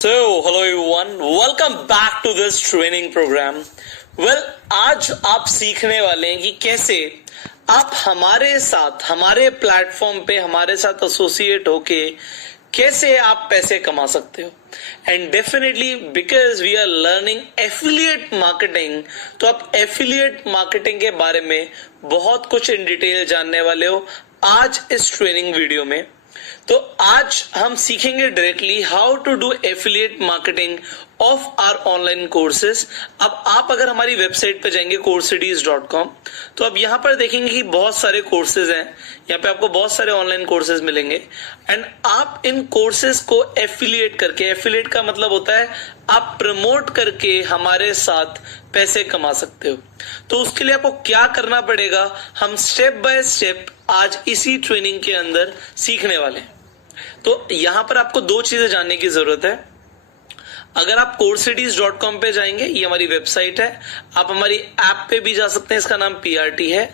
Hello everyone, welcome back to this training program. आज आप सीखने वाले हैं कि कैसे आप हमारे साथ हमारे प्लेटफॉर्म पे हमारे साथ एसोसिएट होके कैसे आप पैसे कमा सकते हो. And definitely because we are learning affiliate marketing, तो आप एफिलिएट मार्केटिंग के बारे में बहुत कुछ इन डिटेल जानने वाले हो आज इस ट्रेनिंग वीडियो में. तो आज हम सीखेंगे directly how to do affiliate marketing of our online courses. अब आप अगर हमारी वेबसाइट पे जाएंगे coursestudies.com, तो अब यहाँ पर देखेंगे कि बहुत सारे कोर्सेज हैं. यहाँ पे आपको बहुत सारे ऑनलाइन कोर्सेज मिलेंगे एंड आप इन कोर्सेज को एफिलिएट करके, एफिलिएट का मतलब होता है आप प्रमोट करके हमारे साथ पैसे कमा सकते हो. तो उसके लिए आपको क्या करना पड़ेगा, हम स्टेप बाय स्टेप आज इसी ट्रेनिंग के अंदर सीखने वाले हैं. तो यहां पर आपको दो चीजें जानने की जरूरत है. अगर आप coursestudies.com पे जाएंगे, ये हमारी वेबसाइट है. आप हमारी ऐप पे भी जा सकते हैं, इसका नाम PRT है.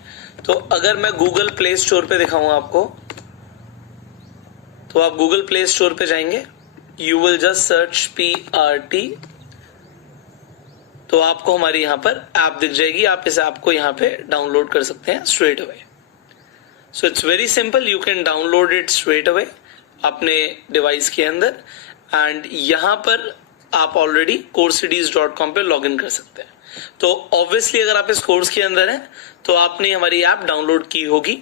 तो अगर मैं गूगल प्ले स्टोर पे दिखाऊंगा आपको, तो आप गूगल प्ले स्टोर पे जाएंगे, you will just search PRT, तो आपको हमारी यहाँ पर ऐप दिख जाएगी. आप इस ऐप को यहाँ पे डाउनलोड कर सकते हैं straight away. So it's very simple, you can download it straight away अपने डिवाइस के अंदर. एंड यहाँ पर आप ऑलरेडी coursestudies.com पे लॉग इन कर सकते हैं. तो ऑब्वियसली अगर आप इस कोर्स के अंदर हैं तो आपने हमारी ऐप डाउनलोड की होगी.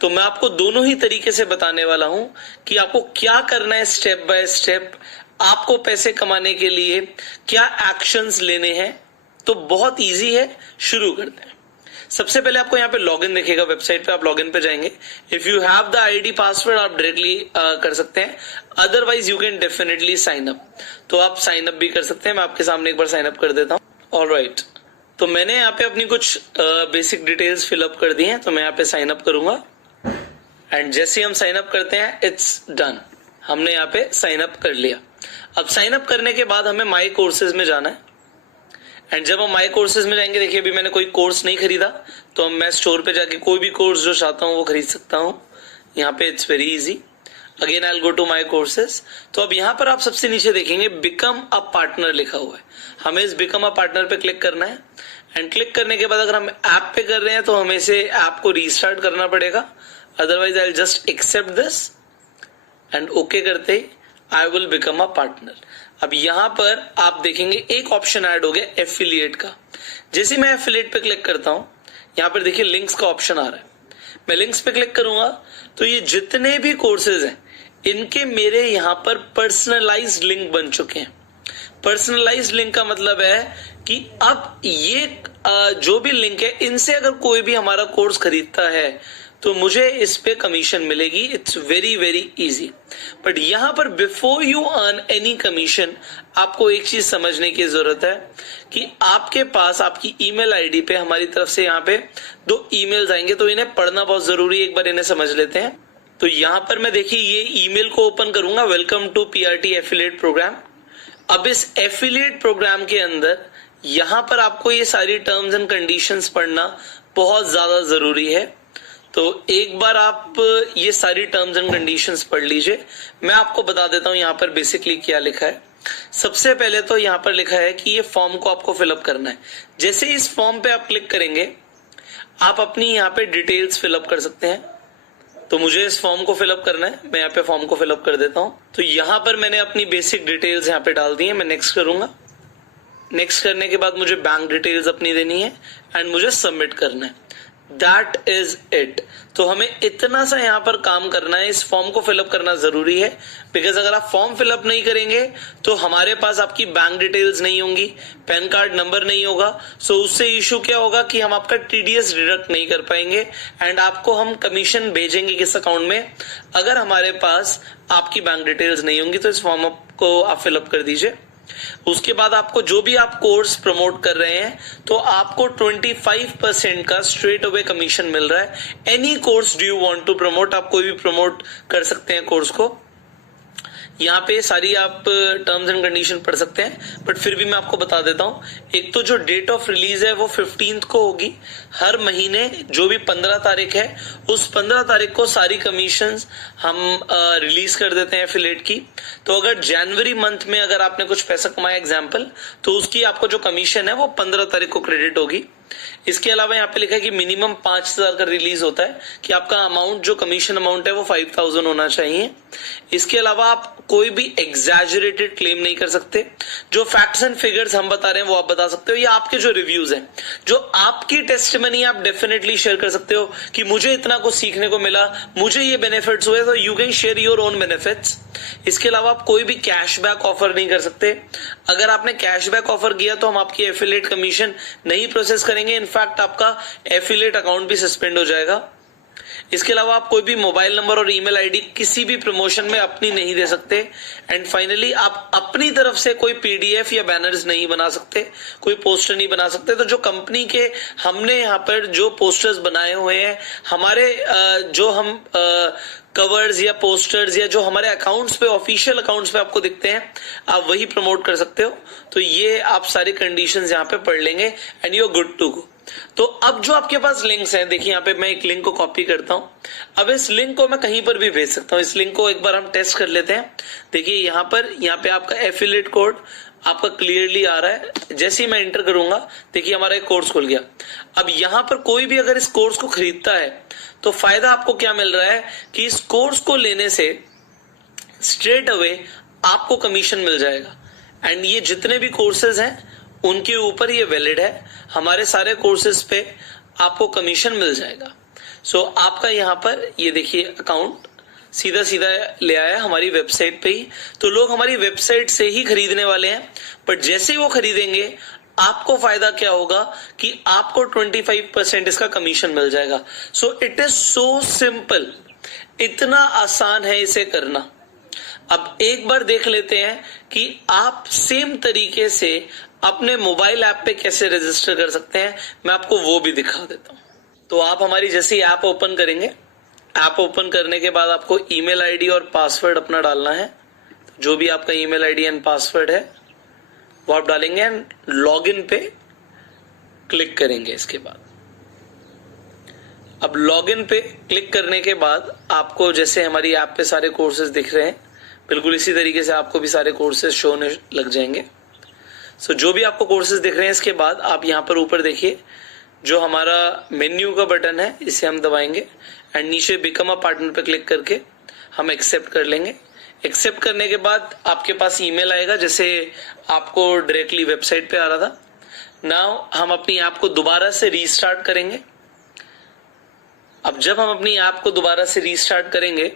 तो मैं आपको दोनों ही तरीके से बताने वाला हूं कि आपको क्या करना है स्टेप बाय स्टेप, आपको पैसे कमाने के लिए क्या एक्शंस लेने हैं. तो बहुत इजी है, शुरू करते हैं. सबसे पहले आपको यहाँ पे लॉगिन दिखेगा, वेबसाइट पे आप लॉगिन पे जाएंगे. If you have the ID password आप डायरेक्टली कर सकते हैं, otherwise you can definitely sign up. तो आप साइन अप भी कर सकते हैं. मैं आपके सामने एक बार साइन अप कर देता हूँ. ऑलराइट, तो मैंने यहाँ पे अपनी कुछ बेसिक डिटेल्स फिलअप कर दी हैं. तो मैं यहाँ पे साइन अप करूंगा एंड जैसे ही हम साइन अप करते हैं इट्स डन. हमने यहाँ पे साइन अप कर लिया. अब साइन अप करने के बाद हमें माई कोर्सेज में जाना है. एंड जब हम माई कोर्सेज में जाएंगे, देखिए अभी मैंने कोई कोर्स नहीं खरीदा, तो मैं स्टोर पे जाके कोई भी कोर्स जो चाहता हूँ वो खरीद सकता हूँ. यहाँ पे it's very easy. Again I will go to my courses. तो अब यहाँ पर आप सबसे नीचे देखेंगे बिकम अ पार्टनर लिखा हुआ है. हमें इस बिकम अ पार्टनर पे क्लिक करना है. एंड क्लिक करने के बाद अगर हम ऐप पे कर रहे हैं तो हमें इसे ऐप को रीस्टार्ट करना पड़ेगा, otherwise I will just accept this and okay करते ही I will become a partner. अब यहां पर आप देखेंगे एक ऑप्शन ऐड हो गया एफिलिएट का. जैसे मैं एफिलिएट पे क्लिक करता हूं, यहां पर देखिए लिंक्स का ऑप्शन आ रहा है. मैं लिंक्स पे क्लिक करूंगा तो ये जितने भी कोर्सेज हैं इनके मेरे यहां पर पर्सनलाइज्ड लिंक बन चुके हैं. पर्सनलाइज्ड लिंक का मतलब है कि अब ये जो भी लिंक है इनसे अगर कोई भी हमारा कोर्स खरीदता है तो मुझे इस पे कमीशन मिलेगी. It's very very easy. But यहां पर before you earn any commission आपको एक चीज समझने की जरूरत है कि आपके पास आपकी ईमेल आईडी पे हमारी तरफ से यहाँ पे 2 ईमेल्स आएंगे, तो इन्हें पढ़ना बहुत जरूरी है. एक बार इन्हें समझ लेते हैं. तो यहां पर मैं देखिए ये ईमेल को ओपन करूंगा, welcome to PRT affiliate program. अब इस एफिलिएट प्रोग्राम के अंदर यहां पर आपको ये सारी टर्म्स एंड कंडीशंस पढ़ना बहुत ज्यादा जरूरी है. तो एक बार आप ये सारी टर्म्स एंड कंडीशंस पढ़ लीजिए. मैं आपको बता देता हूं यहाँ पर बेसिकली क्या लिखा है. सबसे पहले तो यहाँ पर लिखा है कि ये फॉर्म को आपको फिलअप करना है. जैसे इस फॉर्म पे आप क्लिक करेंगे आप अपनी यहाँ पे डिटेल्स फिलअप कर सकते हैं. तो मुझे इस फॉर्म को फिलअप करना है, मैं यहाँ पे फॉर्म को फिलअप कर देता हूँ. तो यहाँ पर मैंने अपनी बेसिक डिटेल्स यहाँ पे डाल दी है. मैं नेक्स्ट करूंगा. नेक्स्ट करने के बाद मुझे बैंक डिटेल्स अपनी देनी है एंड मुझे सबमिट करना है. That is it. तो हमें इतना सा यहाँ पर काम करना है. इस फॉर्म को फिलअप करना जरूरी है, बिकॉज अगर आप फॉर्म फिलअप नहीं करेंगे तो हमारे पास आपकी बैंक डिटेल्स नहीं होंगी, पैन कार्ड नंबर नहीं होगा. सो उससे इशू क्या होगा कि हम आपका TDS डिडक्ट नहीं कर पाएंगे एंड आपको हम कमीशन भेजेंगे किस अकाउंट में, अगर हमारे पास आपकी बैंक डिटेल्स नहीं होंगी. तो इस फॉर्म को आप फिलअप कर दीजिए. उसके बाद आपको जो भी आप कोर्स प्रमोट कर रहे हैं तो आपको 25% का स्ट्रेट अवे कमीशन मिल रहा है. Any course do you want to promote, आप कोई भी प्रमोट कर सकते हैं कोर्स को. यहाँ पे सारी आप टर्म्स एंड कंडीशन पढ़ सकते हैं, बट फिर भी मैं आपको बता देता हूँ। एक तो जो डेट ऑफ रिलीज है वो 15th को होगी। हर महीने जो भी 15 तारीख है, उस 15 तारीख को सारी कमीशंस हम रिलीज कर देते हैं एफिलिएट की। तो अगर जनवरी मंथ में अगर आपने कुछ पैसा कमाया एग्जाम्पल, तो उसकी आपको जो कमीशन है वो 15 तारीख को क्रेडिट होगी। इसके अलावा यहाँ पे लिखा है कि मिनिमम 5,000 का रिलीज होता है, कि आपका अमाउंट जो कमीशन अमाउंट है वो 5,000 होना चाहिए। इसके अलावा आप कोई भी एग्जैजरेटेड क्लेम नहीं कर सकते। जो फैक्ट्स एंड फिगर्स हम बता रहे हैं वो आप बता सकते हो, या आपके जो रिव्यूज हैं, जो आपकी टेस्टिमनी, आप डेफिनेटली शेयर कर सकते हो कि मुझे इतना कुछ सीखने को मिला, मुझे ये बेनिफिट्स हुए, तो you can share your own benefits. इसके अलावा आप कोई भी कैशबैक ऑफर नहीं कर सकते। अगर आपने कैशबैक ऑफर किया तो हम आपकी एफिलिएट कमीशन नहीं प्रोसेस करेंगे, इनफैक्ट आपका एफिलिएट अकाउंट भी सस्पेंड हो जाएगा। इसके अलावा आप कोई भी मोबाइल नंबर और ईमेल आईडी किसी भी प्रमोशन में अपनी नहीं दे सकते। एंड फाइनली आप अपनी तरफ से कोई पीडीएफ या बैनर्स नहीं बना सकते, कोई पोस्टर नहीं बना सकते। तो जो कंपनी के हमने यहाँ पर जो पोस्टर्स बनाए हुए हैं, हमारे जो हम कवर्स या पोस्टर्स या जो हमारे अकाउंट्स पे, ऑफिशियल अकाउंट्स पे आपको दिखते हैं, आप वही प्रमोट कर सकते हो। तो ये आप सारी कंडीशंस यहाँ पे पढ़ लेंगे and you are good to go. तो अब जो आपके पास लिंक्स हैं, देखिए यहाँ पे मैं एक लिंक को कॉपी करता हूं। अब इस लिंक को मैं कहीं पर भी भेज सकता हूं। इस लिंक को एक बार हम टेस्ट कर लेते हैं। देखिए यहाँ पे आपका एफिलिएट कोड आपका क्लियरली आ रहा है। जैसे ही मैं एंटर करूंगा, देखिए हमारा एक कोर्स खुल गया। अब यहाँ पर कोई भी अगर इस कोर्स को खरीदता है तो फायदा आपको क्या मिल रहा है कि इस कोर्स को लेने से स्ट्रेट अवे आपको कमीशन मिल जाएगा। एंड ये जितने भी कोर्सेज हैं उनके ऊपर ये वैलिड है। हमारे सारे कोर्सेज पे आपको कमीशन मिल जाएगा। सो आपका यहाँ पर ये देखिए अकाउंट सीधा सीधा ले आया हमारी वेबसाइट पे ही। तो लोग हमारी वेबसाइट से ही खरीदने वाले हैं, बट जैसे ही वो खरीदेंगे आपको फायदा क्या होगा कि आपको 25% इसका कमीशन मिल जाएगा। So it is so simple, इतना आसान है इसे करना। अब एक बार देख लेते हैं कि आप सेम तरीके से अपने मोबाइल ऐप पे कैसे रजिस्टर कर सकते हैं। मैं आपको वो भी दिखा देता हूं। तो आप हमारी जैसे ऐप ओपन करेंगे, ऐप ओपन करने के बाद आपको ईमेल आईडी और पासवर्ड अपना डालना है। जो भी आपका ईमेल आईडी एंड पासवर्ड है वो आप डालेंगे एंड लॉगिन पे क्लिक करेंगे। इसके बाद अब लॉगिन पे क्लिक करने के बाद आपको जैसे हमारी ऐप पे सारे कोर्सेज दिख रहे हैं, बिल्कुल इसी तरीके से आपको भी सारे कोर्सेज शो होने लग जाएंगे। सो जो भी आपको कोर्सेज दिख रहे हैं, इसके बाद आप यहाँ पर ऊपर देखिए जो हमारा मेन्यू का बटन है, इसे हम दबाएंगे एंड नीचे बिकम अ पार्टनर पे क्लिक करके हम एक्सेप्ट कर लेंगे। एक्सेप्ट करने के बाद आपके पास ईमेल आएगा, जैसे आपको डायरेक्टली वेबसाइट पे आ रहा था। नाउ हम अपनी ऐप को दोबारा से रीस्टार्ट करेंगे। अब जब हम अपनी ऐप को दोबारा से रीस्टार्ट करेंगे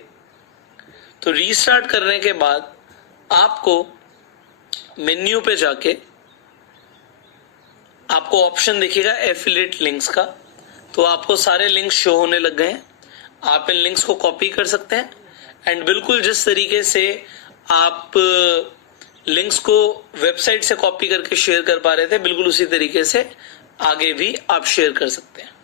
तो रीस्टार्ट करने के बाद आपको मेन्यू पे जाके आपको ऑप्शन दिखेगा एफिलिएट लिंक्स का। तो आपको सारे लिंक्स शो होने लग गए हैं। आप इन लिंक्स को कॉपी कर सकते हैं एंड बिल्कुल जिस तरीके से आप लिंक्स को वेबसाइट से कॉपी करके शेयर कर पा रहे थे, बिल्कुल उसी तरीके से आगे भी आप शेयर कर सकते हैं।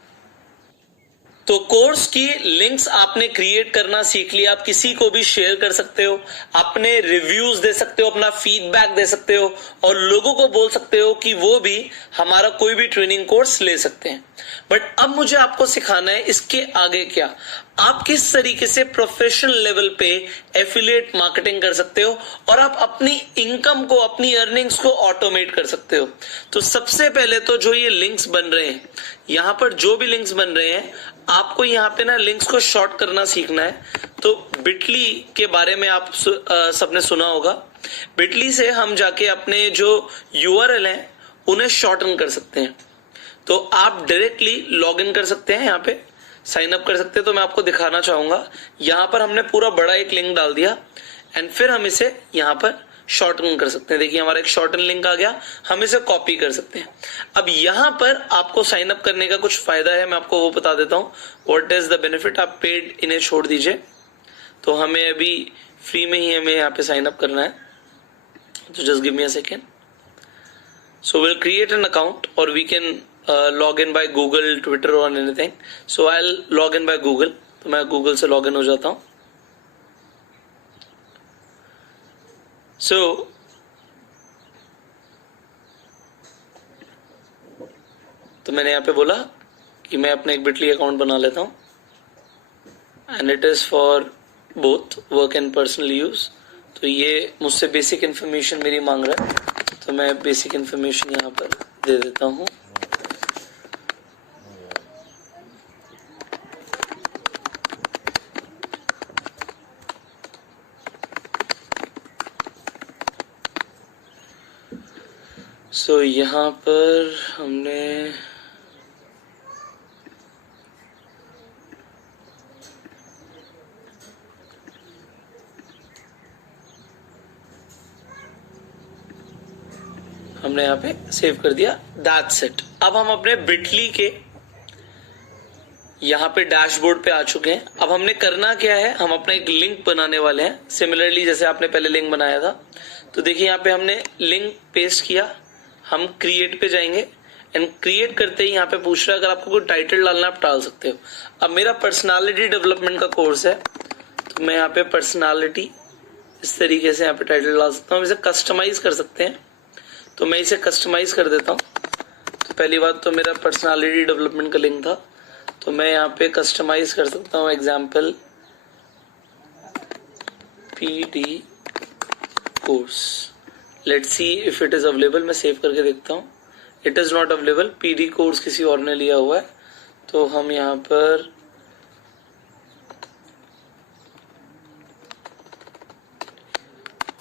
तो कोर्स की लिंक्स आपने क्रिएट करना सीख लिया। आप किसी को भी शेयर कर सकते हो, अपने रिव्यूज दे सकते हो, अपना फीडबैक दे सकते हो और लोगों को बोल सकते हो कि वो भी हमारा कोई भी ट्रेनिंग कोर्स ले सकते हैं। बट अब मुझे आपको सिखाना है इसके आगे क्या, आप किस तरीके से प्रोफेशनल लेवल पे एफिलिएट मार्केटिंग कर सकते हो और आप अपनी इनकम को, अपनी अर्निंग्स को ऑटोमेट कर सकते हो। तो सबसे पहले तो जो ये लिंक्स बन रहे हैं, यहाँ पर जो भी लिंक्स बन रहे हैं, आपको यहाँ पे ना लिंक्स को शॉर्ट करना सीखना है। तो बिटली के बारे में आप सबने सुना होगा। बिटली से हम जाके अपने जो यूआरएल हैं उन्हें शॉर्टन कर सकते हैं। तो आप डायरेक्टली लॉग इन कर सकते हैं, यहाँ पे साइन अप कर सकते हैं। तो मैं आपको दिखाना चाहूंगा, यहाँ पर हमने पूरा बड़ा एक लिंक डाल दिया एंड फिर हम इसे यहाँ पर शॉर्टन कर सकते हैं। देखिए हमारा एक शॉर्टन लिंक आ गया, हम इसे कॉपी कर सकते हैं। अब यहाँ पर आपको साइन अप करने का कुछ फायदा है, मैं आपको वो बता देता हूँ। व्हाट इज द बेनिफिट, आप पेड इन्हें छोड़ दीजिए। तो हमें अभी फ्री में ही हमें यहाँ पे साइन अप करना है। तो just give me a second. So will create an account और we can log in by Google, Twitter or anything. So I'll log in by Google. तो मैं Google से log in हो जाता हूँ। सो तो मैंने यहाँ पे बोला कि मैं अपना एक बिटली अकाउंट बना लेता हूँ, and it is for both work and personal use. तो ये मुझसे बेसिक इन्फॉर्मेशन मेरी मांग रहा है, तो मैं बेसिक इन्फॉर्मेशन यहाँ पर दे देता हूँ। सो यहाँ पर हमने यहाँ पे सेव कर दिया, दैट्स इट। अब हम अपने बिटली के यहाँ पे डैशबोर्ड पे आ चुके हैं। अब हमने करना क्या है, हम अपना एक लिंक बनाने वाले हैं, सिमिलरली जैसे आपने पहले लिंक बनाया था। तो देखिए यहाँ पे हमने लिंक पेस्ट किया, हम क्रिएट पे जाएंगे, एंड क्रिएट करते ही यहाँ पे पूछ रहा है अगर आपको कोई टाइटल डालना आप डाल सकते हो। अब मेरा पर्सनालिटी डेवलपमेंट का कोर्स है, तो मैं यहाँ पे पर्सनालिटी इस तरीके से यहाँ पे टाइटल डाल सकता हूँ। इसे कस्टमाइज कर सकते हैं, तो मैं इसे कस्टमाइज कर देता हूँ। तो पहली बात तो मेरा पर्सनालिटी डेवलपमेंट का लिंक था, तो मैं यहाँ पे कस्टमाइज कर सकता हूँ, example PD course. Let's see if it is available. मैं सेव करके देखता हूँ, it is not available, PD course किसी और ने लिया हुआ है। तो हम यहाँ पर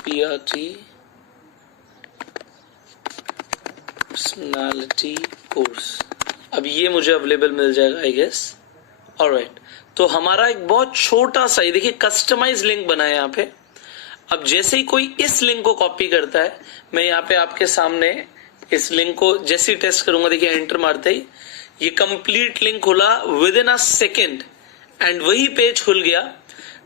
PRT पर्सनालिटी कोर्स, अब ये मुझे अवेलेबल मिल जाएगा आई गेस। ऑलराइट, तो हमारा एक बहुत छोटा सा ही देखिए कस्टमाइज लिंक बना है यहाँ पे। अब जैसे ही कोई इस लिंक को कॉपी करता है, मैं यहाँ पे आपके सामने इस लिंक को जैसे ही टेस्ट करूंगा, देखिए एंटर मारते ही ये कंप्लीट लिंक खुला with in a second, and वही पेज खुल गया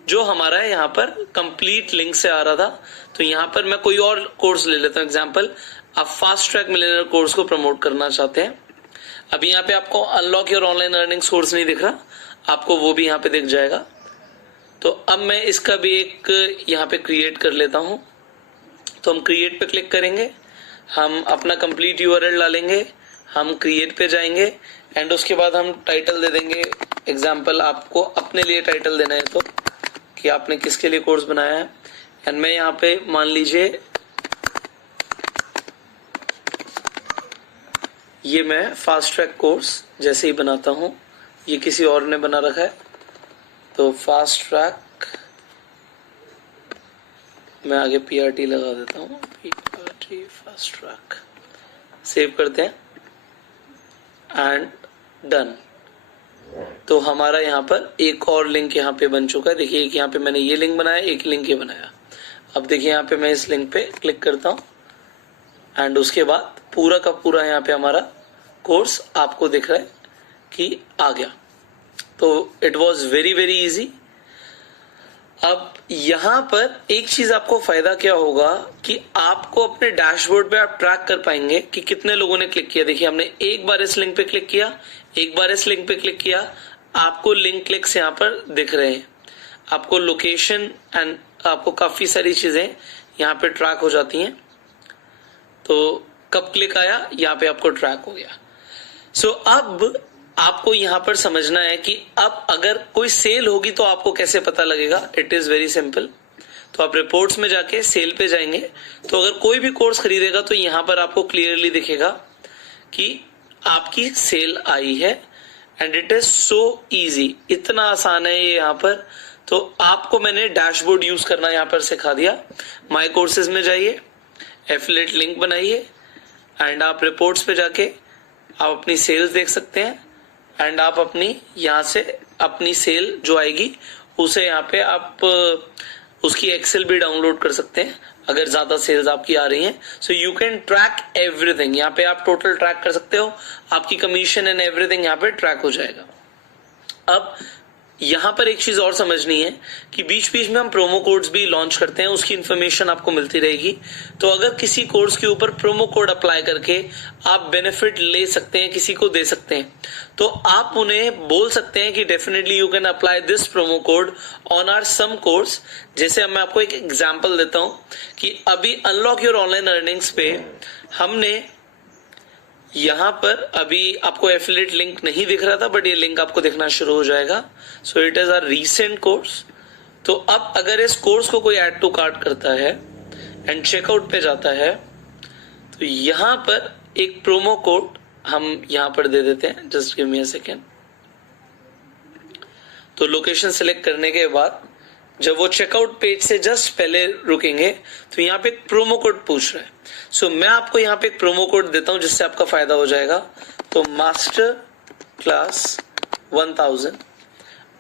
जो हमारा यहाँ पर कंप्लीट लिंक से आ रहा था। तो यहाँ पर मैं कोई और कोर्स ले लेता हूँ, एग्जाम्पल आप फास्ट ट्रैक मिलियनेयर कोर्स को प्रमोट करना चाहते हैं। अभी यहाँ पे आपको unlock your online earning source नहीं दिख रहा, आपको वो भी यहाँ पे दिख जाएगा। तो अब मैं इसका भी एक यहाँ पे क्रिएट कर लेता हूँ। तो हम क्रिएट पे क्लिक करेंगे, हम अपना कंप्लीट URL डालेंगे, हम क्रिएट पे जाएंगे, एंड उसके बाद हम टाइटल दे देंगे। एग्जाम्पल आपको अपने लिए टाइटल देना है, तो कि आपने किसके लिए कोर्स बनाया है। एंड मैं यहाँ पे मान लीजिए ये मैं फास्ट ट्रैक कोर्स जैसे ही बनाता हूँ, ये किसी और ने बना रखा है, तो फास्ट ट्रैक मैं आगे PRT लगा देता हूँ, PRT फास्ट ट्रैक। सेव करते हैं एंड डन। तो हमारा यहाँ पर एक और लिंक यहाँ पे बन चुका है। देखिए एक यहाँ पे मैंने ये लिंक बनाया, एक लिंक ये बनाया। अब देखिए यहाँ पे मैं इस लिंक पे क्लिक करता हूँ, एंड उसके बाद पूरा का पूरा यहाँ पे हमारा कोर्स आपको दिख रहा है कि आ गया। तो it was very very easy. अब यहां पर एक चीज आपको फायदा क्या होगा कि आपको अपने डैशबोर्ड पे आप ट्रैक कर पाएंगे कि कितने लोगों ने क्लिक किया। देखिए हमने एक बार इस लिंक पे क्लिक किया, एक बार इस लिंक पे क्लिक किया, आपको लिंक क्लिक्स यहाँ पर दिख रहे हैं, आपको लोकेशन एंड आपको काफी सारी चीजें यहाँ पे ट्रैक हो जाती हैं। तो कब क्लिक आया यहाँ पे आपको ट्रैक हो गया। सो अब आपको यहां पर समझना है कि अब अगर कोई सेल होगी तो आपको कैसे पता लगेगा। It is very simple. तो आप रिपोर्ट्स में जाके सेल पे जाएंगे, तो अगर कोई भी कोर्स खरीदेगा तो यहां पर आपको क्लियरली दिखेगा कि आपकी सेल आई है, and it is so easy, इतना आसान है ये यहाँ पर। तो आपको मैंने डैशबोर्ड यूज करना यहाँ पर सिखा दिया। माई कोर्सेज में जाइए, एफिलिएट लिंक बनाइए, एंड आप रिपोर्ट्स पे जाके आप अपनी सेल्स देख सकते हैं, एंड आप अपनी यहाँ से अपनी सेल जो आएगी उसे यहाँ पे आप उसकी एक्सेल भी डाउनलोड कर सकते हैं अगर ज्यादा सेल्स आपकी आ रही हैं। So you can track everything. यहाँ पे आप टोटल ट्रैक कर सकते हो, आपकी कमीशन एंड एवरीथिंग यहाँ पे ट्रैक हो जाएगा। अब यहां पर एक चीज और समझनी है कि बीच बीच में हम प्रोमो कोड्स भी लॉन्च करते हैं, उसकी इन्फॉर्मेशन आपको मिलती रहेगी। तो अगर किसी कोर्स के ऊपर प्रोमो कोड अप्लाई करके आप बेनिफिट ले सकते हैं, किसी को दे सकते हैं, तो आप उन्हें बोल सकते हैं कि definitely you can apply this promo code on our some course. जैसे मैं आपको एक एग्जांपल देता हूं कि अभी अनलॉक योर ऑनलाइन अर्निंग्स पे हमने यहां पर अभी आपको एफिलिएट लिंक नहीं दिख रहा था, बट ये लिंक आपको दिखना शुरू हो जाएगा। So it is our recent course. तो अब अगर इस कोर्स को कोई ऐड टू कार्ट करता है एंड चेकआउट पे जाता है, तो यहां पर एक प्रोमो कोड हम यहां पर दे देते हैं। Just give me a second. तो लोकेशन सिलेक्ट करने के बाद जब वो चेकआउट पेज से जस्ट पहले रुकेंगे तो यहाँ पे एक प्रोमो कोड पूछ रहा है। सो मैं आपको यहाँ पे एक प्रोमो कोड देता हूं जिससे आपका फायदा हो जाएगा। तो मास्टर क्लास 1000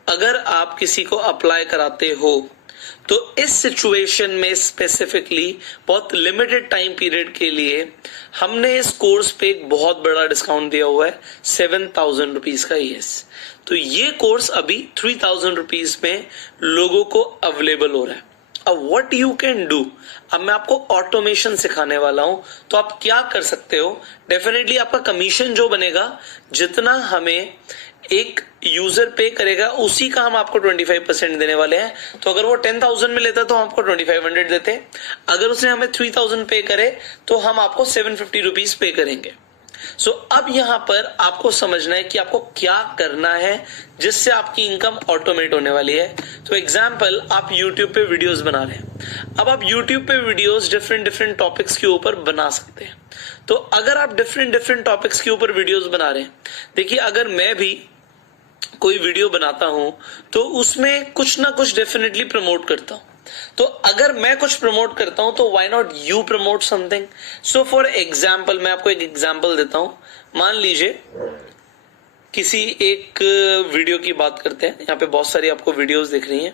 अगर आप किसी को अप्लाई कराते हो तो इस सिचुएशन में स्पेसिफिकली बहुत लिमिटेड टाइम पीरियड के लिए हमने इस कोर्स पे एक बहुत बड़ा डिस्काउंट दिया हुआ है 7000 रुपीज का। यस, तो ये कोर्स अभी 3000 रुपीज में लोगों को अवेलेबल हो रहा है। अब व्हाट यू कैन डू, अब मैं आपको ऑटोमेशन सिखाने वाला हूं। तो आप क्या कर सकते हो, डेफिनेटली आपका कमीशन जो बनेगा, जितना हमें एक यूजर पे करेगा उसी का हम आपको 25% देने वाले हैं। तो अगर वो 10,000 में लेता तो हम आपको 2500 देते हैं। अगर उसने हमें 3000 पे करे तो हम आपको 750 रुपीज पे करेंगे। सो अब यहां पर आपको समझना है कि आपको क्या करना है जिससे आपकी इनकम ऑटोमेट होने वाली है। तो एग्जांपल, आप YouTube पे वीडियोस बना रहे हैं। अब आप YouTube पे वीडियोस डिफरेंट टॉपिक्स के ऊपर बना सकते हैं। तो अगर आप डिफरेंट टॉपिक्स के ऊपर वीडियोस बना रहे हैं, देखिए अगर मैं भी कोई वीडियो बनाता हूं तो उसमें कुछ ना कुछ डेफिनेटली प्रमोट करता हूं। तो अगर मैं कुछ प्रमोट करता हूं तो why not you promote something. So for example, मैं आपको एक एग्जांपल देता हूं। मान लीजिए किसी एक वीडियो की बात करते हैं। यहाँ पे बहुत सारी आपको वीडियोस दिख रही हैं।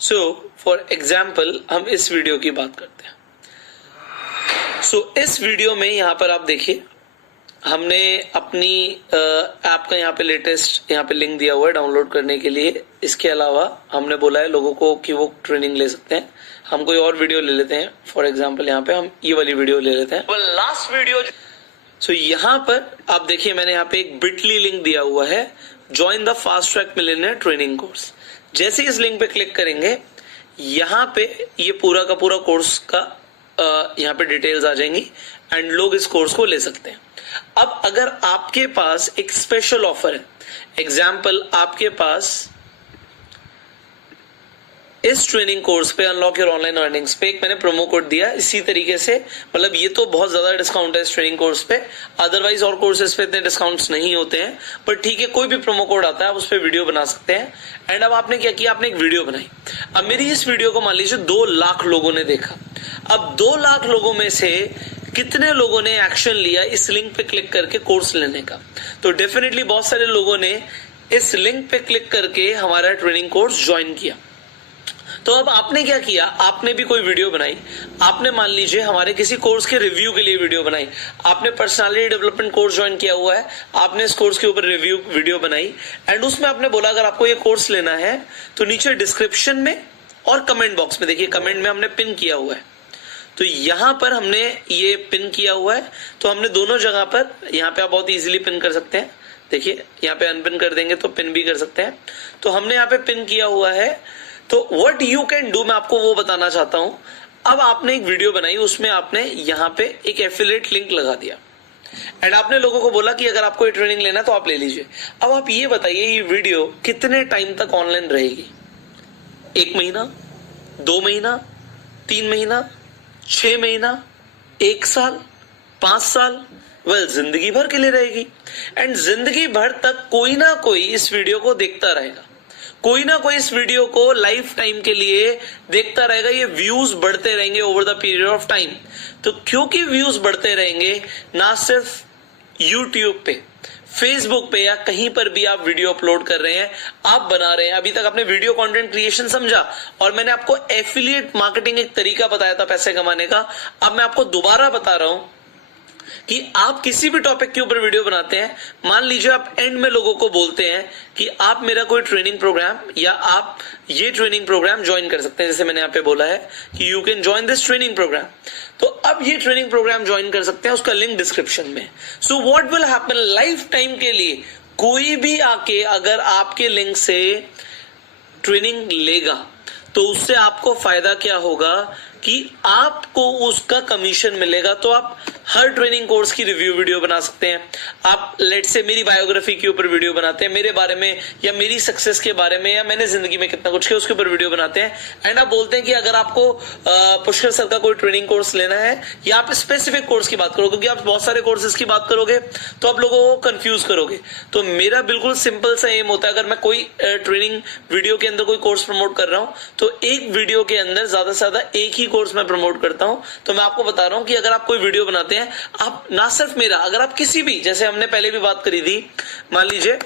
सो फॉर एग्जांपल हम इस वीडियो की बात करते हैं। सो इस वीडियो में यहाँ पर आप देखिए हमने अपनी ऐप का यहाँ पे लेटेस्ट यहाँ पे लिंक दिया हुआ है डाउनलोड करने के लिए। इसके अलावा हमने बोला है लोगों को कि वो ट्रेनिंग ले सकते हैं। हम कोई और वीडियो ले लेते हैं। फॉर एग्जांपल यहाँ पे हम ये वाली वीडियो ले लेते हैं, लास्ट वीडियो। सो यहाँ पर आप देखिए मैंने यहाँ पे एक बिटली लिंक दिया हुआ है, join the fast track millionaire training course. जैसे इस लिंक पे क्लिक करेंगे, यहाँ पे ये पूरा का पूरा कोर्स का यहाँ पे डिटेल्स आ जाएंगी एंड लोग इस कोर्स को ले सकते हैं। अब अगर आपके पास एक स्पेशल ऑफर है, एग्जाम्पल आपके पास इस ट्रेनिंग कोर्स पे अनलॉक योर ऑनलाइन अर्निंग्स पे एक मैंने प्रोमो कोड दिया इसी तरीके से, मतलब ये तो बहुत ज्यादा डिस्काउंट है इस ट्रेनिंग कोर्स पे। अदरवाइज और कोर्सेज पे इतने डिस्काउंट्स नहीं होते हैं, पर ठीक है कोई भी प्रोमो कोड आता है आप उस पर वीडियो बना सकते हैं। एंड अब आपने क्या किया, आपने एक वीडियो बनाई। अब मेरी इस वीडियो को मान लीजिए 2 लाख लोगों ने देखा। अब 2 लाख लोगों में से कितने लोगों ने एक्शन लिया इस लिंक पे क्लिक करके कोर्स लेने का? तो डेफिनेटली बहुत सारे लोगों ने इस लिंक पे क्लिक करके हमारा ट्रेनिंग कोर्स ज्वाइन किया। तो अब आपने क्या किया, आपने भी कोई वीडियो बनाई। आपने मान लीजिए हमारे किसी कोर्स के रिव्यू के लिए वीडियो बनाई। आपने पर्सनालिटी डेवलपमेंट कोर्स ज्वाइन किया हुआ है, आपने इस कोर्स के ऊपर रिव्यू वीडियो बनाई एंड उसमें आपने बोला अगर आपको ये कोर्स लेना है तो नीचे डिस्क्रिप्शन में और कमेंट बॉक्स में, देखिए कमेंट में हमने पिन किया हुआ है। तो यहां पर हमने ये पिन किया हुआ है, तो हमने दोनों जगह पर, यहाँ पे आप बहुत इजीली पिन कर सकते हैं। देखिए यहाँ पे अनपिन कर देंगे तो पिन भी कर सकते हैं। तो हमने यहाँ पे पिन किया हुआ है। तो व्हाट यू कैन डू, मैं आपको वो बताना चाहता हूं। अब आपने एक वीडियो बनाई, उसमें आपने यहाँ पे एक एफिलिएट लिंक लगा दिया एंड आपने लोगों को बोला कि अगर आपको ये ट्रेनिंग लेना है तो आप ले लीजिए। अब आप ये बताइए ये वीडियो कितने टाइम तक ऑनलाइन रहेगी? 1 महीना, 2 महीना, 3 महीना, 6 महीना, 1 साल, 5 साल? वेल, जिंदगी भर के लिए रहेगी। एंड जिंदगी भर तक कोई ना कोई इस वीडियो को देखता रहेगा, कोई ना कोई इस वीडियो को लाइफ टाइम के लिए देखता रहेगा। ये व्यूज बढ़ते रहेंगे over the period of time. तो क्योंकि व्यूज बढ़ते रहेंगे, ना सिर्फ यूट्यूब पे, फेसबुक पे या कहीं पर भी आप वीडियो अपलोड कर रहे हैं, आप बना रहे हैं। अभी तक आपने वीडियो कंटेंट क्रिएशन समझा और मैंने आपको एफिलिएट मार्केटिंग एक तरीका बताया था पैसे कमाने का। अब मैं आपको दोबारा बता रहा हूं कि आप किसी भी टॉपिक के ऊपर वीडियो बनाते हैं, मान लीजिए आप एंड में लोगों को बोलते हैं कि आप मेरा कोई ट्रेनिंग प्रोग्राम या आप ये ट्रेनिंग प्रोग्राम ज्वाइन कर सकते हैं, जैसे मैंने यहाँ पे बोला है कि you can join this training program, तो अब ये ट्रेनिंग प्रोग्राम ज्वाइन कर सकते हैं, उसका लिंक डिस्क्रिप्शन में। So what will happen, life time के लिए कोई भी आके अगर आपके लिंक से ट्रेनिंग लेगा तो उससे आपको फायदा क्या होगा कि आपको उसका कमीशन मिलेगा। तो आप हर ट्रेनिंग कोर्स की रिव्यू वीडियो बना सकते हैं। आप लेट से मेरी बायोग्राफी के ऊपर वीडियो बनाते हैं, मेरे बारे में या मेरी सक्सेस के बारे में या मैंने जिंदगी में कितना कुछ किया उसके ऊपर वीडियो बनाते हैं, एंड आप बोलते हैं कि अगर आपको पुष्कर सर का कोई ट्रेनिंग कोर्स लेना है या आप स्पेसिफिक कोर्स की बात करोगे, क्योंकि आप बहुत सारे कोर्सेज की बात करोगे तो आप लोगों को कंफ्यूज करोगे। तो मेरा बिल्कुल सिंपल सा एम होता है, अगर मैं कोई ट्रेनिंग वीडियो के अंदर कोई कोर्स प्रमोट कर रहा हूं तो एक वीडियो के अंदर ज्यादा से ज्यादा एक ही कोर्स मैं प्रमोट करता हूं। तो मैं आपको बता रहा हूं कि अगर आप कोई वीडियो बनाते हैं, आप ना सिर्फ मेरा, अगर आप किसी भी, जैसे हमने पहले भी बात करी थी, मान लीजिए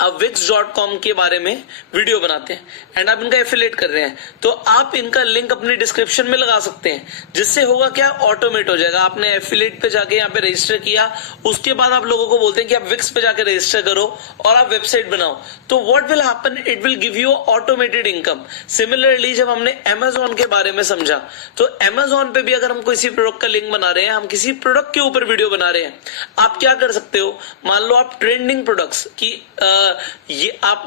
आप wix.com के बारे में वीडियो बनाते हैं एंड आप इनका एफिलिएट कर रहे हैं, तो आप इनका लिंक अपनी डिस्क्रिप्शन में लगा सकते हैं, जिससे होगा क्या, ऑटोमेट हो जाएगा। आपने एफिलिएट पे जाके यहाँ पे रजिस्टर किया, उसके बाद आप लोगों को बोलते हैं कि आप विक्स पे जाके रजिस्टर करो और आप वेबसाइट बनाओ, तो what will happen, it will give you automated income. Similarly जब हमने अमेजोन के बारे में समझा, तो अमेजोन पे भी अगर हम किसी प्रोडक्ट का लिंक बना रहे हैं, हम किसी प्रोडक्ट के ऊपर वीडियो बना रहे हैं, आप क्या कर सकते हो, मान लो आप ट्रेंडिंग प्रोडक्ट्स की ये आप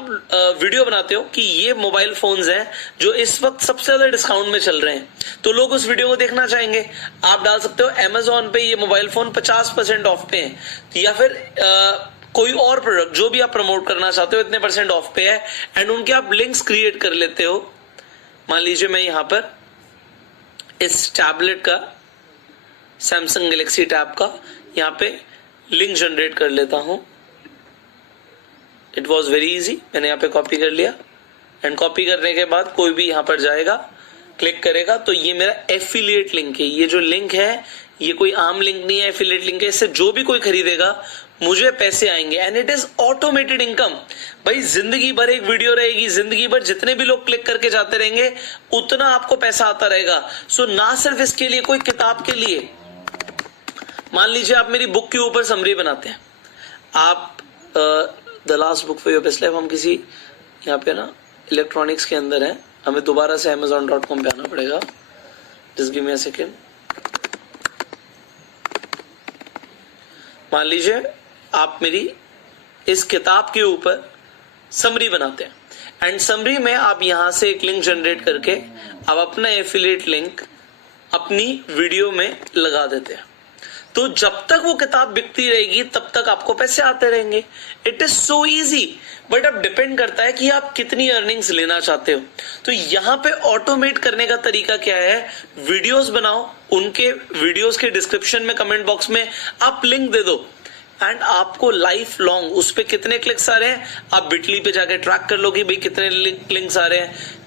वीडियो बनाते हो कि ये मोबाइल फोन्स हैं जो इस वक्त सबसे ज्यादा डिस्काउंट में चल रहे हैं, तो लोग उस वीडियो को देखना चाहेंगे। आप डाल सकते हो अमेजोन पे ये मोबाइल फोन 50% ऑफ पे है, या फिर कोई और प्रोडक्ट जो भी आप प्रमोट करना चाहते हो इतने % ऑफ पे है, एंड उनके आप लिंक्स क्रिएट कर लेते हो। मान लीजिए मैं यहां पर इस टैबलेट का, सैमसंग गैलेक्सी टैब का यहाँ पे लिंक जनरेट कर लेता हूं। इट वॉज वेरी इजी, मैंने यहाँ पे कॉपी कर लिया, एंड कॉपी करने के बाद कोई भी यहाँ पर जाएगा, क्लिक करेगा, तो ये मेरा एफिलिएट लिंक है। ये जो लिंक है ये कोई आम लिंक नहीं है, एफिलिएट लिंक है। इससे जो भी कोई खरीदेगा मुझे पैसे आएंगे, and it is automated income. भाई जिंदगी भर एक वीडियो रहेगी, जिंदगी भर जितने भी लोग क्लिक करके जाते रहेंगे उतना आपको पैसा आता रहेगा। सो ना सिर्फ इसके लिए, कोई किताब के लिए, मान लीजिए आप मेरी बुक के ऊपर समरी बनाते हैं, आप the last book for your best life, हम किसी यहाँ पे ना इलेक्ट्रॉनिक्स के अंदर है, हमें दोबारा से amazon.com पे आना पड़ेगा, just give me a second. मान लीजिए आप मेरी इस किताब के ऊपर समरी बनाते हैं, एंड समरी में आप यहां से एक लिंक जनरेट करके आप अपना एफिलिएट लिंक अपनी वीडियो में लगा देते हैं। तो जब तक वो किताब बिकती रहेगी तब तक आपको पैसे आते रहेंगे। It is so easy, but अब डिपेंड करता है कि आप कितनी अर्निंग्स लेना चाहते हो। तो यहाँ पे ऑटोमेट करने का तरीका क्या है, वीडियोस बनाओ, उनके वीडियोस के डिस्क्रिप्शन में, कमेंट बॉक्स में आप लिंक दे दो, एंड आपको लाइफ लॉन्ग उस पे कितने क्लिक्स आ रहे हैं आप बिटली पे जाके ट्रैक कर लो कि भाई कितने लिंक्स आ रहे हैं,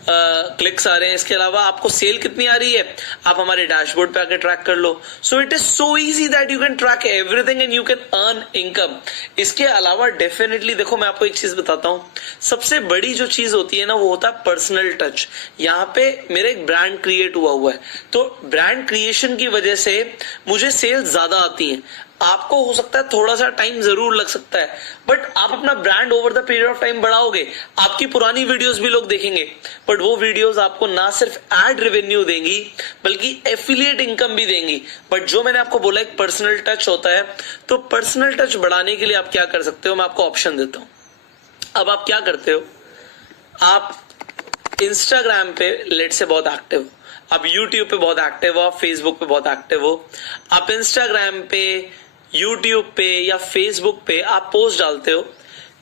क्लिक्स आ रहे हैं। इसके अलावा आपको सेल कितनी आ रही है आप हमारे डैशबोर्ड पे आके ट्रैक कर लो। So it is so easy that you can track everything and you can earn income. इसके अलावा डेफिनेटली देखो, मैं आपको एक चीज बताता हूं, सबसे बड़ी जो चीज होती है ना वो होता है पर्सनल टच। यहाँ पे मेरा एक ब्रांड क्रिएट हुआ है, तो ब्रांड क्रिएशन की वजह से मुझे सेल्स ज्यादा आती है। आपको हो सकता है थोड़ा सा टाइम जरूर लग सकता है, बट आप अपना brand over the period of time बढ़ाओगे, आपकी पुरानी वीडियोस भी लोग देखेंगे, बट वो वीडियोस आपको ना सिर्फ एड रेवेन्यू देंगी बल्कि एफिलिएट इनकम भी देंगी। बट जो मैंने आपको बोला एक पर्सनल टच होता है, तो पर्सनल टच बढ़ाने के लिए आप क्या कर सकते हो, मैं आपको ऑप्शन देता हूं। अब आप क्या करते हो, आप इंस्टाग्राम पे लेट से बहुत एक्टिव हो, आप यूट्यूब पे बहुत एक्टिव हो, आप फेसबुक पे बहुत एक्टिव हो, आप इंस्टाग्राम पे, यूट्यूब पे या फेसबुक पे आप पोस्ट डालते हो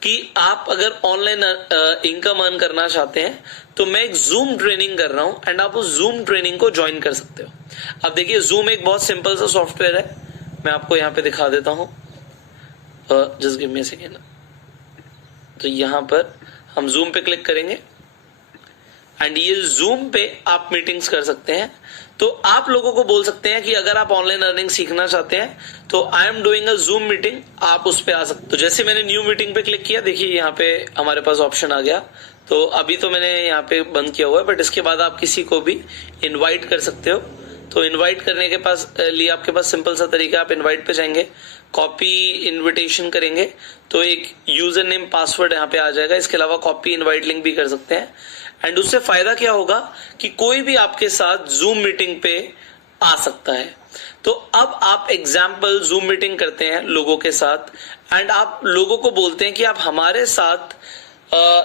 कि आप अगर ऑनलाइन इनकम अर्न करना चाहते हैं तो मैं एक जूम ट्रेनिंग कर रहा हूं, एंड आप उस जूम ट्रेनिंग को ज्वाइन कर सकते हो। अब देखिए जूम एक बहुत सिंपल सा सॉफ्टवेयर है, मैं आपको यहाँ पे दिखा देता हूं, just give me a second. तो यहां पर हम जूम पे क्लिक करेंगे, एंड ये जूम पे आप मीटिंग्स कर सकते हैं। तो आप लोगों को बोल सकते हैं कि अगर आप ऑनलाइन अर्निंग सीखना चाहते हैं तो I am doing a Zoom meeting, आप उस पे आ सकते। तो जैसे मैंने न्यू मीटिंग पे क्लिक किया, देखिए यहाँ पे हमारे पास ऑप्शन आ गया। तो अभी तो मैंने यहाँ पे बंद किया हुआ है, बट इसके बाद आप किसी को भी इनवाइट कर सकते हो तो इनवाइट करने के लिए आपके पास सिंपल सा तरीका, आप इनवाइट पे जाएंगे, कॉपी इनविटेशन करेंगे तो एक यूजर नेम पासवर्ड यहाँ पे आ जाएगा। इसके अलावा कॉपी इनवाइट लिंक भी कर सकते हैं। एंड उससे फायदा क्या होगा कि कोई भी आपके साथ जूम मीटिंग पे आ सकता है। तो अब आप एग्जाम्पल जूम मीटिंग करते हैं लोगों के साथ एंड आप लोगों को बोलते हैं कि आप हमारे साथ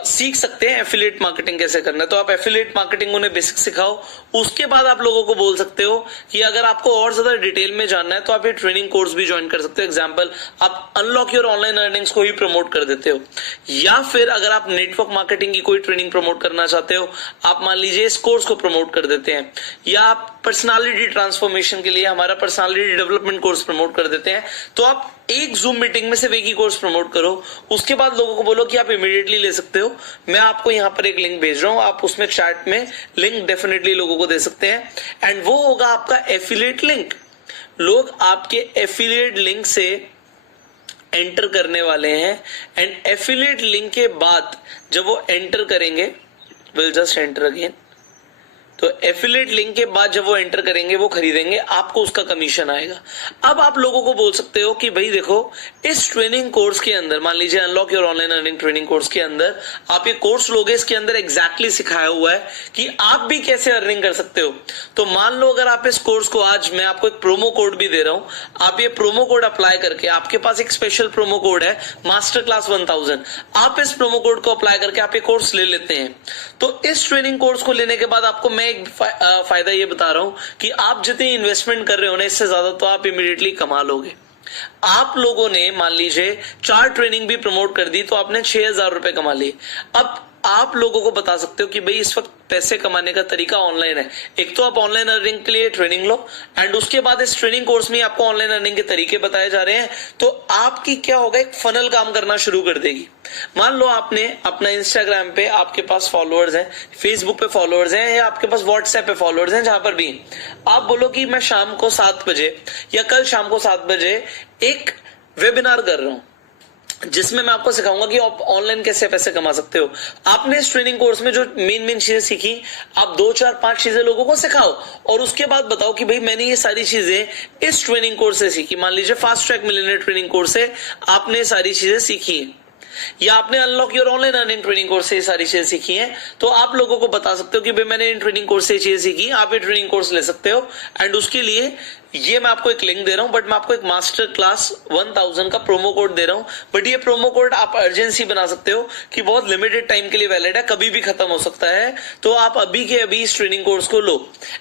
सीख सकते हैं एफिलिएट मार्केटिंग कैसे करना है। तो आप एफिलिएट मार्केटिंग उन्हें बेसिक सिखाओ। उसके बाद आप लोगों को बोल सकते हो कि अगर आपको और ज्यादा डिटेल में जानना है तो आप ये ट्रेनिंग कोर्स भी ज्वाइन कर सकते हो। एग्जांपल, आप अनलॉक योर ऑनलाइन अर्निंग्स को ही प्रमोट कर देते हो, या फिर अगर आप नेटवर्क मार्केटिंग की कोई ट्रेनिंग प्रमोट करना चाहते हो, आप मान लीजिए इस कोर्स को प्रमोट कर देते हैं, या आप पर्सनालिटी ट्रांसफॉर्मेशन के लिए हमारा पर्सनालिटी डेवलपमेंट कोर्स प्रमोट कर देते हैं। तो आप एक जूम मीटिंग में सिर्फ एक ही कोर्स प्रमोट करो। उसके बाद लोगों को बोलो कि आप इमीडिएटली ले सकते हो, मैं आपको यहाँ पर एक लिंक भेज रहा हूं, आप उसमें चैट में लिंक डेफिनेटली लोगों को दे सकते हैं एंड वो होगा आपका एफिलिएट लिंक। लोग आपके एफिलिएट लिंक से एंटर करने वाले हैं एंड एफिलिएट लिंक के बाद जब वो एंटर करेंगे, विल जस्ट एंटर अगेन, तो एफिलिएट लिंक के बाद जब वो एंटर करेंगे, वो खरीदेंगे, आपको उसका कमीशन आएगा। अब आप लोगों को बोल सकते हो कि भाई देखो, इस ट्रेनिंग कोर्स के अंदर, मान लीजिए unlock your online earning training course के अंदर आप ये कोर्स लोगे, इसके अंदर एग्जैक्टली सिखाया हुआ है कि आप भी कैसे अर्निंग कर सकते हो। तो मान लो अगर आप इस कोर्स को, आज मैं आपको एक प्रोमो कोड भी दे रहा हूं, आप ये प्रोमो कोड अप्लाई करके, आपके पास एक स्पेशल प्रोमो कोड है मास्टर क्लास 1000, आप इस प्रोमो कोड को अप्लाई करके आप ये कोर्स ले लेते हैं। तो इस ट्रेनिंग कोर्स को लेने के बाद आपको मैं एक फायदा ये बता रहा हूं कि आप जितनी इन्वेस्टमेंट कर रहे हो ना, इससे ज्यादा तो आप इमीडिएटली कमा लोगे। आप लोगों ने मान लीजिए 4 ट्रेनिंग भी प्रमोट कर दी तो आपने 6000 रुपए कमा लिए। अब आप लोगों को बता सकते हो कि भाई इस वक्त पैसे कमाने का तरीका ऑनलाइन है। एक तो आप ऑनलाइन अर्निंग के लिए ट्रेनिंग लो एंड उसके बाद इस ट्रेनिंग कोर्स में आपको ऑनलाइन अर्निंग के तरीके बताए जा रहे हैं। तो आपकी क्या होगा, एक फनल काम करना शुरू कर देगी। मान लो आपने अपना इंस्टाग्राम पे आपके पास फॉलोअर्स हैं, फेसबुक पे फॉलोअर्स हैं, या आपके पास व्हाट्सएप पे फॉलोअर्स हैं, जहां पर भी आप बोलो कि मैं शाम को 7 बजे या कल शाम को 7 बजे एक वेबिनार कर रहा हूं जिसमें मैं आपको सिखाऊंगा कि आप ऑनलाइन कैसे पैसे कमा सकते हो। आपने इस ट्रेनिंग कोर्स में जो मेन चीजें सीखी, आप 2 4 5 चीजें लोगों को सिखाओ और उसके बाद बताओ कि भाई मैंने ये सारी चीजें इस ट्रेनिंग कोर्स से सीखी। मान लीजिए fast track millionaire training course से आपने सारी चीजें सीखी है, या आपने unlock your online earning training course से ये सारी चीजें सीखी हैं। तो आप लोगों को बता सकते हो कि भाई मैंने इन ट्रेनिंग कोर्स से ये चीजें सीखी, आप ये ट्रेनिंग कोर्स ले सकते हो। एंड उसके लिए ये मैं आपको एक लिंक दे रहा हूं, बट मैं आपको एक मास्टर क्लास 1000 का प्रोमो कोड दे रहा हूं। बट ये प्रोमो कोड आप अर्जेंसी बना सकते हो कि बहुत लिमिटेड टाइम के लिए वैलिड है, कभी भी खत्म हो सकता है। तो आप अभी के अभी इस ट्रेनिंग कोर्स को लो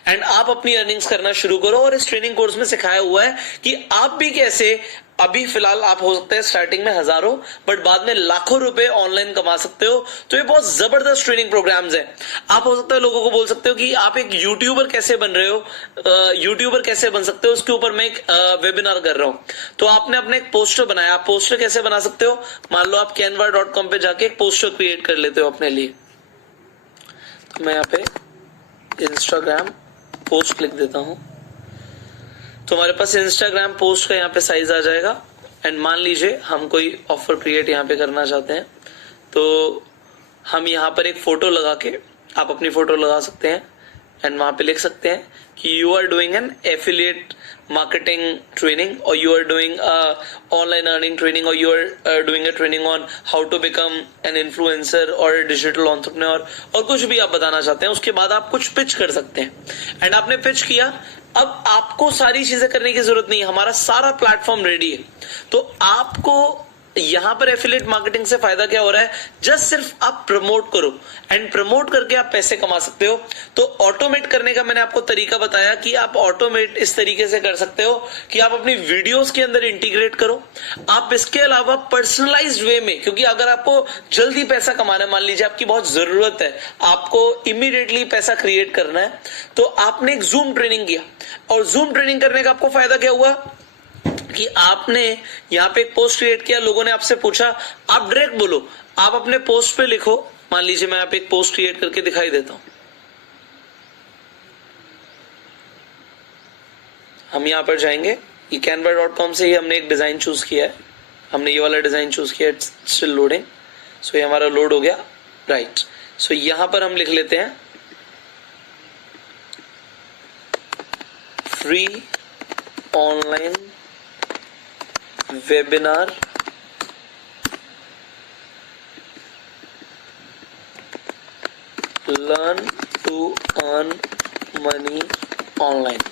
एंड आप अपनी अर्निंग्स करना शुरू करो। और इस ट्रेनिंग कोर्स में सिखाया हुआ है कि आप भी कैसे, अभी फिलहाल आप हो सकते हैं स्टार्टिंग में हजारों, बट बाद में लाखों रुपए ऑनलाइन कमा सकते हो। तो ये बहुत जबरदस्त ट्रेनिंग प्रोग्राम्स हैं। आप हो सकता है लोगों को बोल सकते हो कि आप एक यूट्यूबर कैसे बन रहे हो, यूट्यूबर कैसे बन सकते हो, उसके ऊपर मैं एक वेबिनार कर रहा हूं। तो आपने अपने एक पोस्टर बनाया, आप पोस्टर कैसे बना सकते हो, मान लो आप canva.com पे जाके एक पोस्टर क्रिएट कर लेते हो अपने लिए। तो मैं यहाँ पे इंस्टाग्राम पोस्ट लिख देता हूं, तो हमारे पास इंस्टाग्राम पोस्ट का यहाँ पे साइज आ जाएगा। एंड मान लीजिए हम कोई ऑफर क्रिएट यहाँ पे करना चाहते हैं, तो हम यहाँ पर एक फोटो लगा के, आप अपनी फोटो लगा सकते हैं एंड वहां पे लिख सकते हैं कि you are doing an affiliate marketing training, और you are doing online earning training, और you are doing a training on how to become an influencer और डिजिटल एंटरप्रेन्योर, और कुछ भी आप बताना चाहते हैं। उसके बाद आप कुछ पिच कर सकते हैं एंड आपने पिच किया। अब आपको सारी चीजें करने की जरूरत नहीं है, हमारा सारा प्लेटफॉर्म रेडी है। तो आपको यहां पर एफिलिएट मार्केटिंग से फायदा क्या हो रहा है, जस्ट सिर्फ आप प्रमोट करो एंड प्रमोट करके आप पैसे कमा सकते हो। तो ऑटोमेट करने का मैंने आपको तरीका बताया कि आप ऑटोमेट इस तरीके से कर सकते हो कि आप अपनी वीडियोस के अंदर इंटीग्रेट करो। आप इसके अलावा पर्सनलाइज्ड वे में, क्योंकि अगर आपको जल्दी पैसा कमाना है, मान लीजिए आपकी बहुत जरूरत है, आपको इमीडिएटली पैसा क्रिएट करना है, तो आपने एक जूम ट्रेनिंग किया, और जूम ट्रेनिंग करने का आपको फायदा क्या हुआ कि आपने यहां पे एक पोस्ट क्रिएट किया, लोगों ने आपसे पूछा, आप डायरेक्ट बोलो, आप अपने पोस्ट पे लिखो। मान लीजिए मैं यहाँ पे एक पोस्ट क्रिएट करके दिखाई देता हूं। हम यहां पर जाएंगे, ये canva.com से ही हमने एक डिजाइन चूज किया है, हमने ये वाला डिजाइन चूज किया है, स्टिल लोडिंग। सो ये हमारा लोड हो गया, राइट। सो यहां पर हम लिख लेते हैं free online webinar learn to earn money online।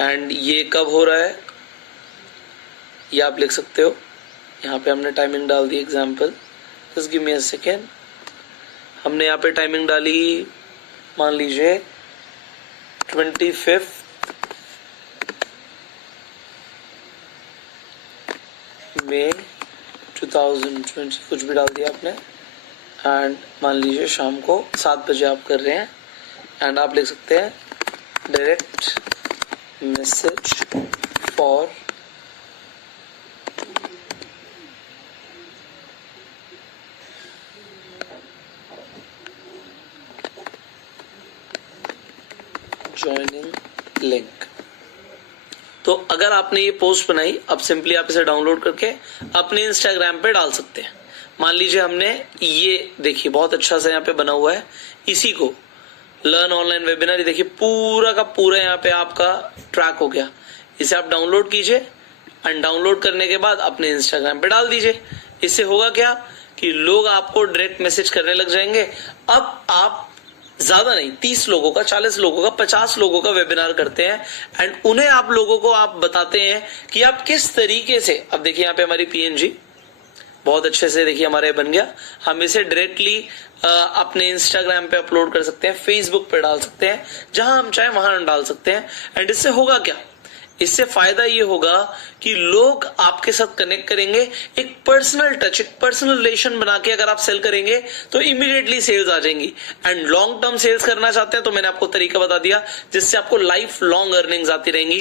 And ये कब हो रहा है ये आप लिख सकते हो, यहाँ पे हमने टाइमिंग डाल the example, just give me a second. हमने यहाँ पे टाइमिंग डाली, मान लीजिए 25 मई 2020, कुछ भी डाल दिया आपने, एंड मान लीजिए शाम को 7 बजे आप कर रहे हैं। एंड आप लिख सकते हैं direct message for joining link. तो अगर आपने ये पोस्ट बनाई, अब सिंपली आप इसे डाउनलोड करके अपने इंस्टाग्राम पे डाल सकते हैं। मान लीजिए हमने ये देखिए बहुत अच्छा सा यहाँ पे बना हुआ है, इसी को लर्न ऑनलाइन वेबिनार, ये देखिए पूरा का पूरा यहाँ पे आपका ट्रैक हो गया। इसे आप डाउनलोड कीजिए एंड डाउनलोड करने के बाद अपने इंस्टाग्राम पे डाल दीजिए। इससे होगा क्या कि लोग आपको डायरेक्ट मैसेज करने लग जाएंगे। अब आप ज्यादा नहीं, 30 लोगों का, 40 लोगों का, 50 लोगों का वेबिनार करते हैं एंड उन्हें आप लोगों को आप बताते हैं कि आप किस तरीके से, अब देखिए यहाँ पे हमारी पीएनजी बहुत अच्छे से देखिए हमारे बन गया। हम इसे डायरेक्टली अपने इंस्टाग्राम पे अपलोड कर सकते हैं, फेसबुक पे डाल सकते हैं, जहां हम चाहे वहां डाल सकते हैं। एंड इससे होगा क्या, इससे फायदा ये होगा कि लोग आपके साथ कनेक्ट करेंगे, एक पर्सनल टच, एक पर्सनल रिलेशन बना के अगर आप सेल करेंगे तो इमीडिएटली सेल्स आ जाएंगी। एंड लॉन्ग टर्म सेल्स करना चाहते हैं तो मैंने आपको तरीका बता दिया जिससे आपको लाइफ लॉन्ग अर्निंग्स आती रहेंगी।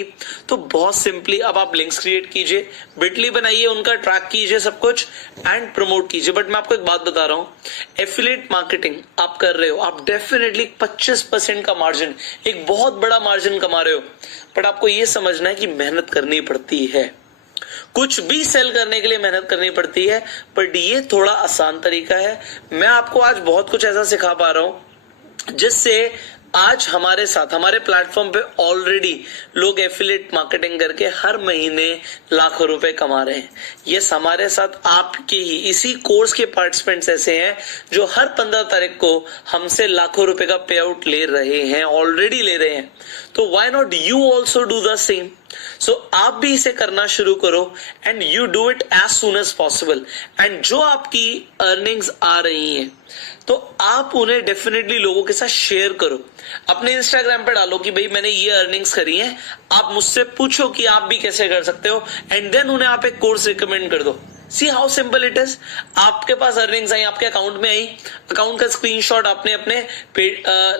तो बहुत सिंपली अब आप लिंक्स क्रिएट कीजिए, बिटली बनाइए, उनका ट्रैक कीजिए सब कुछ एंड प्रमोट कीजिए। बट मैं आपको एक बात बता रहा हूं, एफिलिएट मार्केटिंग आप कर रहे हो, आप डेफिनेटली 25% का मार्जिन, एक बहुत बड़ा मार्जिन कमा रहे हो। बट आपको ये समझना है कि मेहनत करनी पड़ती है, कुछ भी सेल करने के लिए मेहनत करनी पड़ती है। बट ये थोड़ा आसान तरीका है। मैं आपको आज बहुत कुछ ऐसा सिखा पा रहा हूं जिससे आज हमारे साथ हमारे प्लेटफॉर्म पे ऑलरेडी लोग एफिलिएट मार्केटिंग करके हर महीने लाखों रुपए कमा रहे हैं। यस, हमारे साथ आपके ही इसी कोर्स के पार्टिसिपेंट्स ऐसे हैं जो हर 15 तारीख को हमसे लाखों रुपए का पे आउट ले रहे हैं, ऑलरेडी ले रहे हैं। तो why not you also do the same. So आप भी इसे करना शुरू करो and you do it as soon as possible. And जो आपकी अर्निंग्स आ रही हैं तो आप उन्हें डेफिनेटली लोगों के साथ शेयर करो, अपने इंस्टाग्राम पे डालो कि भाई मैंने ये अर्निंग्स करी हैं, आप मुझसे पूछो कि आप भी कैसे कर सकते हो। एंड देन उन्हें आप एक कोर्स रिकमेंड कर दो। सी हाउ सिंपल इट इज। आपके पास अर्निंग्स आई, आपके अकाउंट में आई, अकाउंट का स्क्रीनशॉट आपने अपने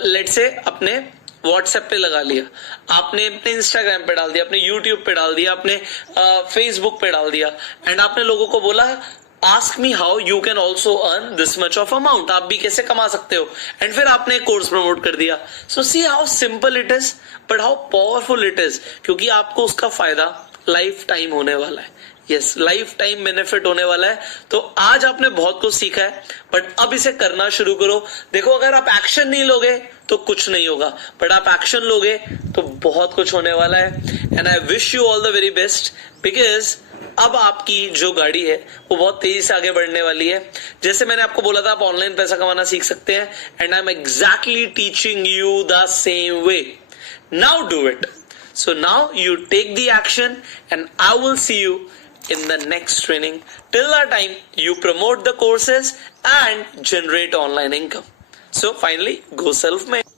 लेट से अपने व्हाट्सएप पे लगा लिया, आपने अपने इंस्टाग्राम पे डाल दिया, अपने यूट्यूब पे डाल दिया, अपने फेसबुक पे डाल दिया एंड आपने लोगों को बोला ask me how you can also earn this much of amount, आप भी कैसे कमा सकते हो। एंड फिर आपने कोर्स प्रमोट कर दिया। So see how simple it is but how powerful it is, क्योंकि आपको उसका फायदा लाइफ टाइम होने वाला है। यस, लाइफ टाइम बेनिफिट होने वाला है। तो आज आपने बहुत कुछ सीखा है बट अब इसे करना शुरू करो। देखो अगर आप एक्शन नहीं लोगे तो कुछ नहीं होगा, बट आप एक्शन लोगे तो बहुत कुछ होने वाला है। And I wish you all the very best, because अब आपकी जो गाड़ी है वो बहुत तेजी से आगे बढ़ने वाली है। जैसे मैंने आपको बोला था आप ऑनलाइन पैसा कमाना सीख सकते हैं and I am exactly teaching you the same way. Now do it. So now you take the action and I will see you in the next training. Till that time, you promote the courses and generate online income. So finally, go self-made.